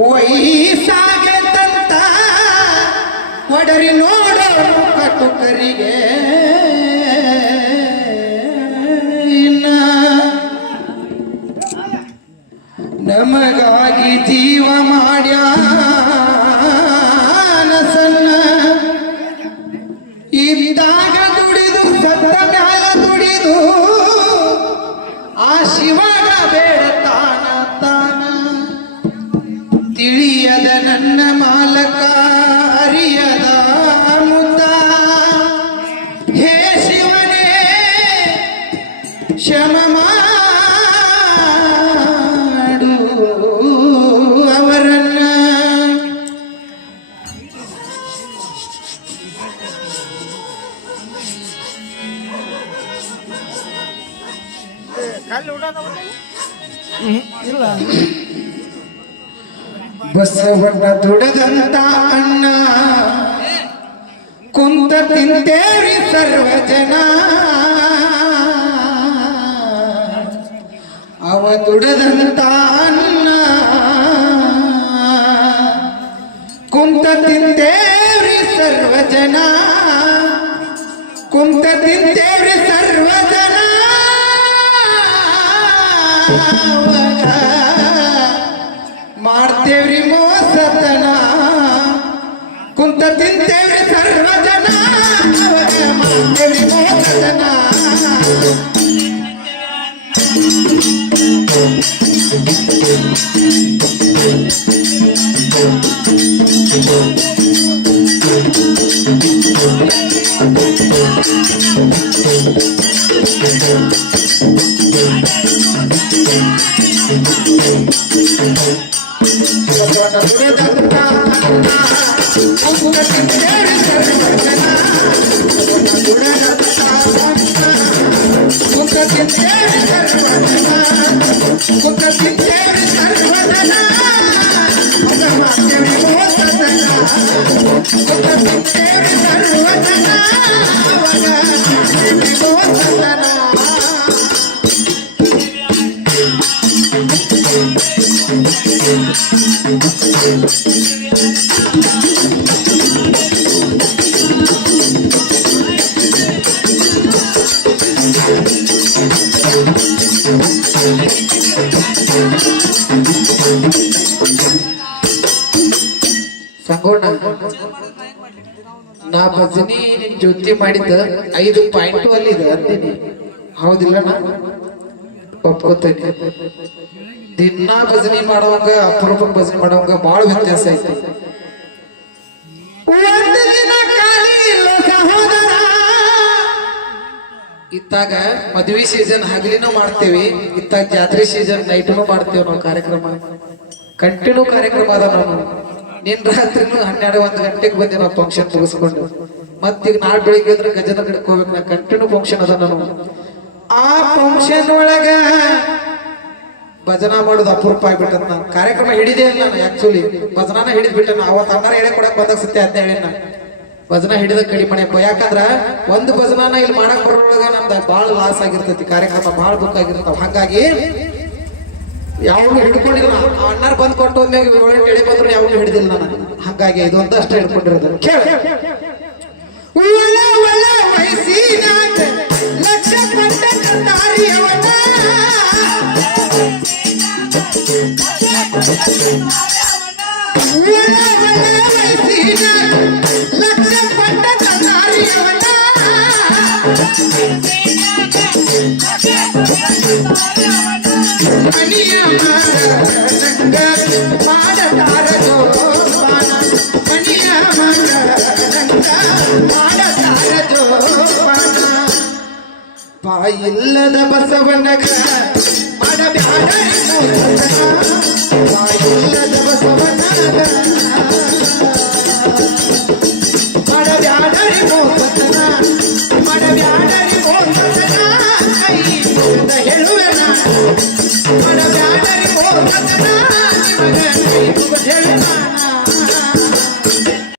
ವಯಸ್ಸಾಗೆದಂತ ಒಡರಿ ನೋಡೋ ಕಟುಕರಿಗೆ. ಇನ್ನ ನಮಗಾಗಿ ಜೀವ ಮಾಡ್ಯಾನ ಸಣ್ಣ ಇದ್ದಾಗ ದುಡಿದು ಸತ್ತ ಮ್ಯಾಲ ದುಡಿದು ಆ ಶಿವನ ಬೇಡ ಬಸವಣ್ಣ ದುಡದಂತ ಅಣ್ಣ. ಕುಂತ ತಿಂತೇರಿ ಸರ್ವ ಜನ ಅವ ದುಡದಂತ ಅಣ್ಣ. ಕುಂತ ತಿಂತೇವ್ರಿ ಸರ್ವ ಜನ ಕುಂತ ತಿಂತೇವ್ರಿ ಸರ್ವ ಜನ ಮಾಡ್ತೇವ್ರಿ ಮೋಸತನ ಕುಂತ ತಿಂತೇವ್ರಿ ಸರ್ವ ಜನ ಅವಾಗ ಮಾಡ್ತೇವ್ರಿ ಮೋಸತನ. ಬಸವಣ್ಣ ದುಡಿದಂತ ಅನ್ನ, ಕುಂತ ನಾ ಭಜನಿ ನಿನ್ ಜೊತೆ ಮಾಡಿದ್ದ ಐದು ಪಾಯಿಂಟ್ ಅಲ್ಲಿ ಇದೆ ಹೌದಿಲ್ಲ ಒಪ್ಕೋತೇನೆ. ದಿನಾ ಭಜನೆ ಮಾಡೋವಂಗ ಅಪರೂಪ ಭಜನೆ ಮಾಡೋವಂಗ ಬಹಳ ವ್ಯತ್ಯಾಸ ಐತಿ. ಇತ್ತಾಗ ಮದ್ವಿ ಸೀಸನ್ ಹಗಲಿನೂ ಮಾಡ್ತೇವಿ ಇತ್ತಾಗ ಜಾತ್ರೆ ಸೀಸನ್ ನೈಟ್ನು ಮಾಡ್ತೇವೆ ನಾವು ಕಾರ್ಯಕ್ರಮ. ಕಂಟಿನ್ಯೂ ಕಾರ್ಯಕ್ರಮ ಅದ ನಾವು ನಿನ್ ರಾತ್ರಿನೂ ಹನ್ನೆರಡು ಒಂದು ಗಂಟೆಗೆ ಬಂದೆ ನಾವು ಫಂಕ್ಷನ್ ಮುಗಿಸ್ಕೊಂಡು. ಮತ್ತೀಗ ನಾಳೆ ಬೆಳಿಗ್ಗೆ ಅಂದ್ರೆ ಗಜನ ಗಿಡಕ್ಕೆ ಹೋಗ್ಬೇಕು ನಾ ಕಂಟಿನ್ಯೂ ಫಂಕ್ಷನ್ ಅದ ನಾನು ಆ ಫಂಕ್ಷನ್ ಒಳಗ ಭಜನಾ ಮಾಡೋದು ಅಪರೂಪ ಆಗ್ಬಿಟ್ಟದ ನಾನು. ಕಾರ್ಯಕ್ರಮ ಹಿಡಿದೆ ನಾನು ಆಕ್ಚುಲಿ ಭಜನಾನ ಹಿಡಿದ್ ಬಿಟ್ಟೆ ನಾ ಅವತ್ತು ಅಣ್ಣಾರ ಹೇಳಿ ಕೊಡಕ್ ಬಂದಾಗ ಸತ್ಯ ಅಂತ ಹೇಳಿ ನಾನು. ಭಜನಾ ಹಿಡಿದ ಕಡಿಮೆ ಯಾಕಂದ್ರ ಒಂದು ಭಜನಾನ ಇಲ್ಲಿ ಮಾಡಕ್ ಬರೋಳಗ ನಮ್ದು ಬಾಳ ಲಾಸ್ ಆಗಿರ್ತೈತಿ. ಕಾರ್ಯಕ್ರಮ ಬಾಳ ಬುಕ್ ಆಗಿರ್ತಾವ. ಹಾಗಾಗಿ ಯಾವಾಗ ಹಿಡ್ಕೊಂಡಿಲ್ಲ. ಅಣ್ಣಾರ್ ಬಂದ್ ಕೊಟ್ಟು ಹೋದ್ಮೇಲೆ ಎಳೆ ಬಂದ್ರು ಯಾವಾಗ ಹಿಡಿದಿಲ್ಲ ನಾನು. ಹಾಗಾಗಿ ಇದು ಅಷ್ಟೇ ಹಿಡ್ಕೊಂಡಿರೋದು. ಕೇಳ. ಲಕ್ಷ ಬಾಯಿಲ್ಲದ ಬಸವನಗ ಮಾಡಬ್ಯಾಡ ಬಾಯಿಲ್ಲದ ಬಸವನಗ